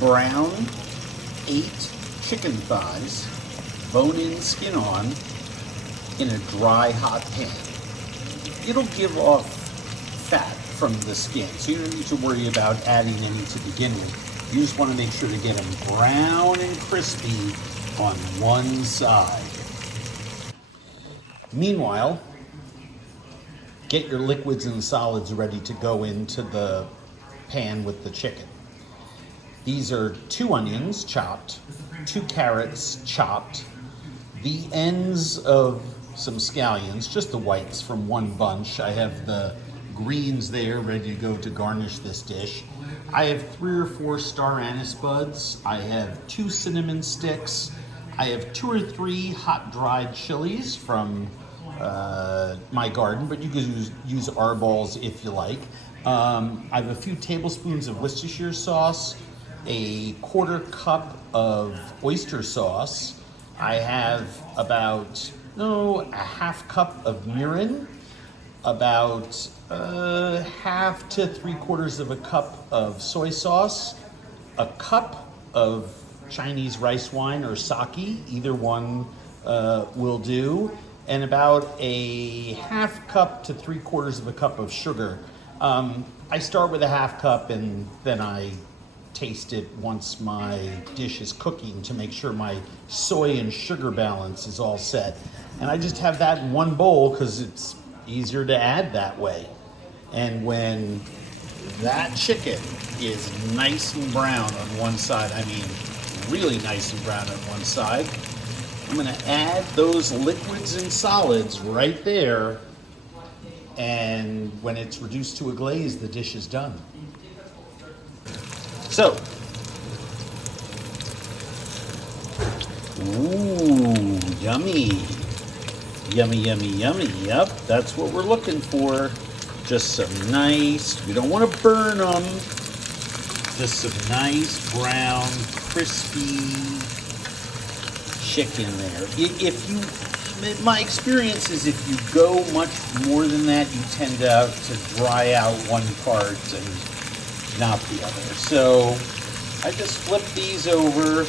brown 8 chicken thighs, bone-in, skin on, in a dry, hot pan. It'll give off fat from the skin, so you don't need to worry about adding any to begin with. You just want to make sure to get them brown and crispy on one side. Meanwhile, get your liquids and solids ready to go into the pan with the chicken. These are 2 onions chopped, 2 carrots chopped, the ends of some scallions, just the whites from one bunch. I have the greens there ready to go to garnish this dish. I have 3 or 4 star anise buds. I have 2 cinnamon sticks. I have 2 or 3 hot dried chilies from my garden, but you can use arballs if you like. I have a few tablespoons of Worcestershire sauce, a 1/4 cup of oyster sauce. I have about a 1/2 cup of mirin, about 1/2 to 3/4 of a cup of soy sauce, a cup of Chinese rice wine or sake, either one will do, and about a 1/2 cup to 3/4 of a cup of sugar. I start with a 1/2 cup and then I taste it once my dish is cooking to make sure my soy and sugar balance is all set. And I just have that in one bowl because it's easier to add that way. And when that chicken is nice and brown on one side, I mean really nice and brown on one side, I'm going to add those liquids and solids right there, and when it's reduced to a glaze, the dish is done. So, ooh, yummy. Yummy, yummy, yummy. Yep, that's what we're looking for. Just some nice, we don't want to burn them, just some nice brown, crispy chicken there. My experience is if you go much more than that, you tend to dry out one part and not the other. So I just flip these over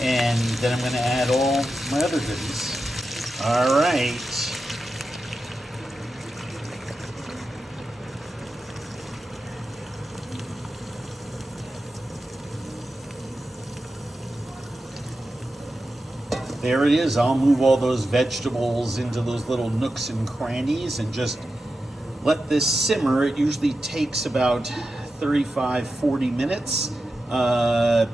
and then I'm going to add all my other goodies. All right. There it is. I'll move all those vegetables into those little nooks and crannies and just let this simmer. It usually takes about 35-40 minutes. The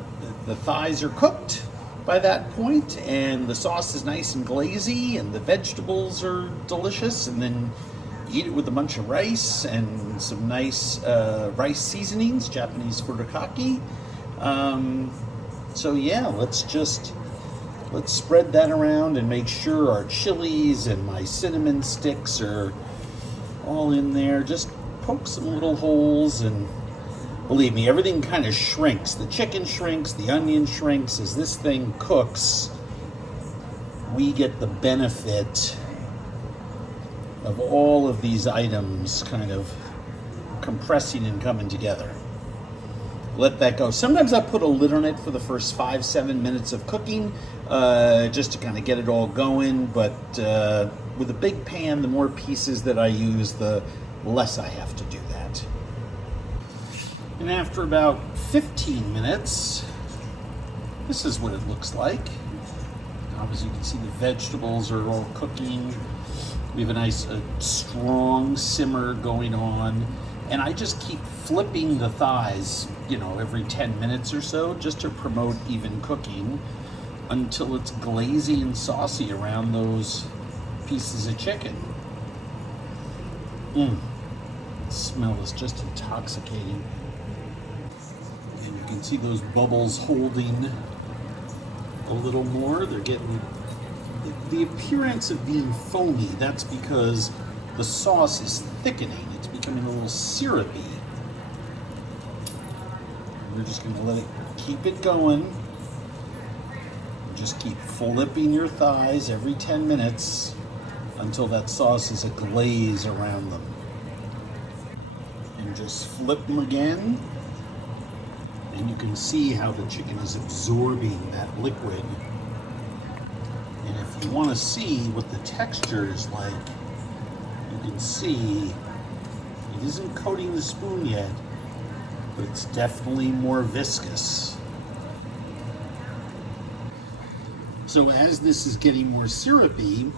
thighs are cooked by that point and the sauce is nice and glazy and the vegetables are delicious, and then eat it with a bunch of rice and some nice rice seasonings, Japanese furikake. So yeah, let's spread that around and make sure our chilies and my cinnamon sticks are all in there. Just poke some little holes, and believe me, everything kind of shrinks. The chicken shrinks, the onion shrinks. As this thing cooks, we get the benefit of all of these items kind of compressing and coming together. Let that go. Sometimes I put a lid on it for the first 5-7 minutes of cooking, just to kind of get it all going. But with a big pan, the more pieces that I use, the less I have to do that. And after about 15 minutes, this is what it looks like. Obviously, you can see the vegetables are all cooking. We have a nice strong simmer going on. And I just keep flipping the thighs, every 10 minutes or so, just to promote even cooking until it's glazy and saucy around those pieces of chicken. The smell is just intoxicating. And you can see those bubbles holding a little more. They're getting the appearance of being foamy. That's because the sauce is thickening. It's becoming a little syrupy. We're just going to let it keep it going. Just keep flipping your thighs every 10 minutes until that sauce is a glaze around them. And just flip them again. And you can see how the chicken is absorbing that liquid. And if you want to see what the texture is like, you can see it isn't coating the spoon yet, but it's definitely more viscous. So as this is getting more syrupy,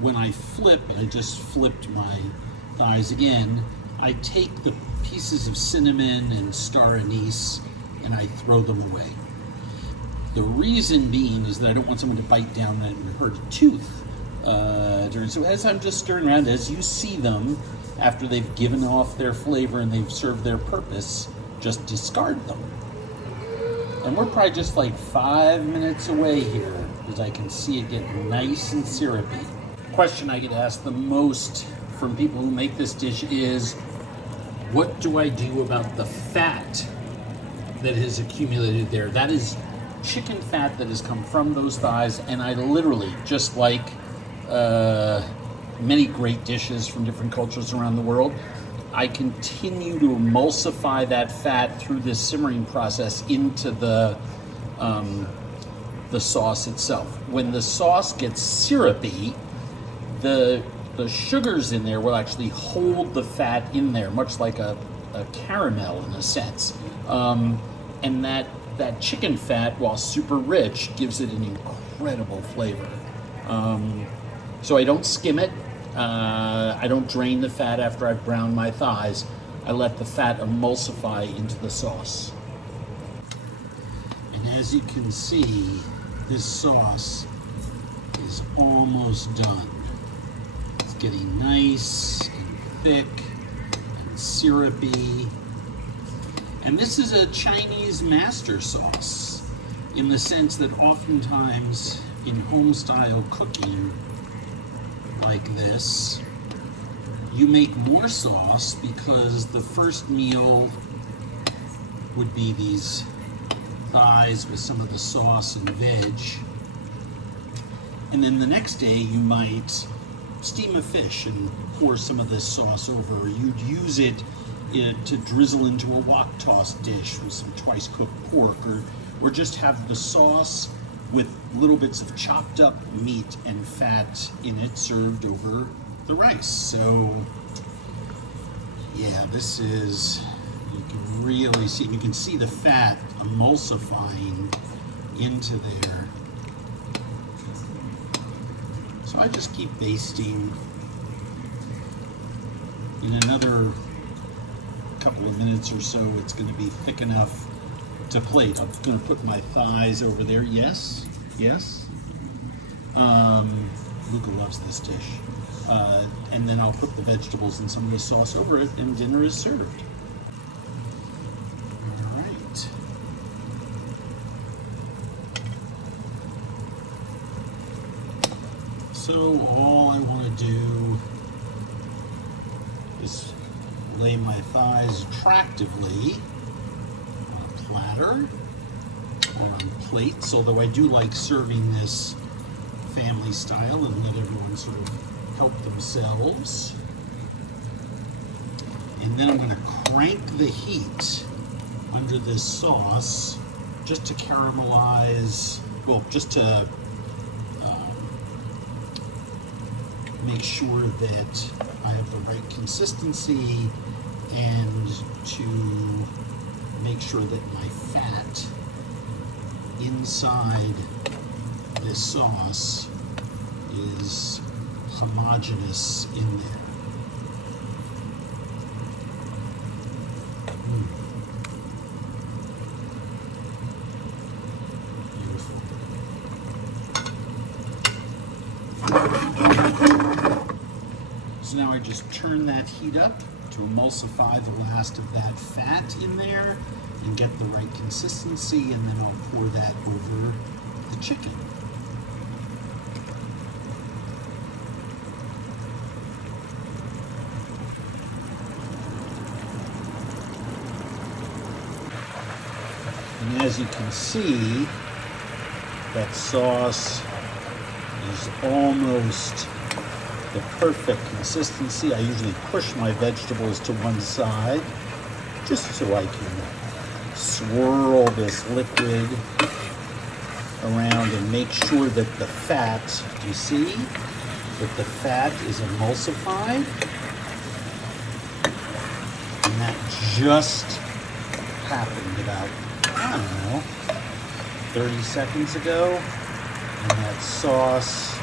when I flip, I just flipped my thighs again, I take the pieces of cinnamon and star anise and I throw them away. The reason being is that I don't want someone to bite down that and hurt a tooth. So as I'm just stirring around, as you see them, after they've given off their flavor and they've served their purpose, just discard them. And we're probably just like 5 minutes away here, because I can see it get nice and syrupy. Question I get asked the most from people who make this dish is, what do I do about the fat that has accumulated there? That is chicken fat that has come from those thighs, and I literally, just like many great dishes from different cultures around the world, I continue to emulsify that fat through this simmering process into the sauce itself. When the sauce gets syrupy, the sugars in there will actually hold the fat in there, much like a caramel in a sense. And that chicken fat, while super rich, gives it an incredible flavor. So I don't skim it. I don't drain the fat after I've browned my thighs. I let the fat emulsify into the sauce. And as you can see, this sauce is almost done. It's getting nice and thick and syrupy. And this is a Chinese master sauce, in the sense that oftentimes in home-style cooking like this, you make more sauce because the first meal would be these thighs with some of the sauce and veg. And then the next day you might steam a fish and pour some of this sauce over. Or you'd use it to drizzle into a wok toss dish with some twice cooked pork, or just have the sauce with little bits of chopped up meat and fat in it served over the rice. So yeah, this is, you can really see, you can see the fat emulsifying into there. So I just keep basting. In another couple of minutes or so, it's going to be thick enough to plate. I'm going to put my thighs over there. Yes, yes. Luca loves this dish. And then I'll put the vegetables and some of the sauce over it, and dinner is served. All right. So all I want to do is lay my thighs attractively on a platter or on plates, although I do like serving this family style and let everyone sort of help themselves. And then I'm going to crank the heat under this sauce just to caramelize, well, just to make sure that I have the right consistency, and to make sure that my fat inside this sauce is homogeneous in there. Beautiful. So now I just turn that heat up to emulsify the last of that fat in there and get the right consistency, and then I'll pour that over the chicken. And as you can see, that sauce is almost the perfect consistency. I usually push my vegetables to one side just so I can swirl this liquid around and make sure that the fat, do you see, that the fat is emulsified? And that just happened about, I don't know, 30 seconds ago. And that sauce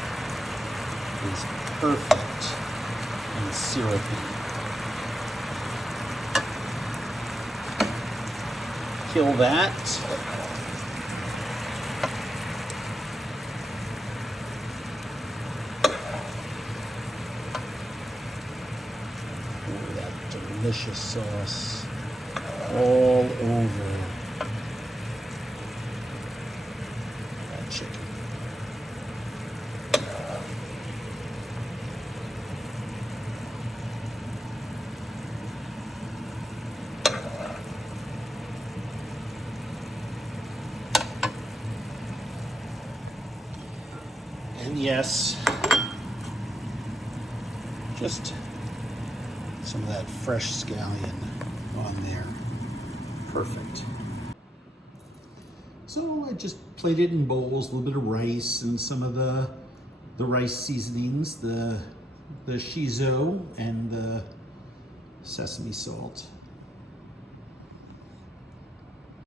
is perfect and syrupy. Kill that. Oh, that delicious sauce all over that chicken. And yes, just some of that fresh scallion on there. Perfect. So I just plated in bowls, a little bit of rice and some of the rice seasonings, the shiso and the sesame salt.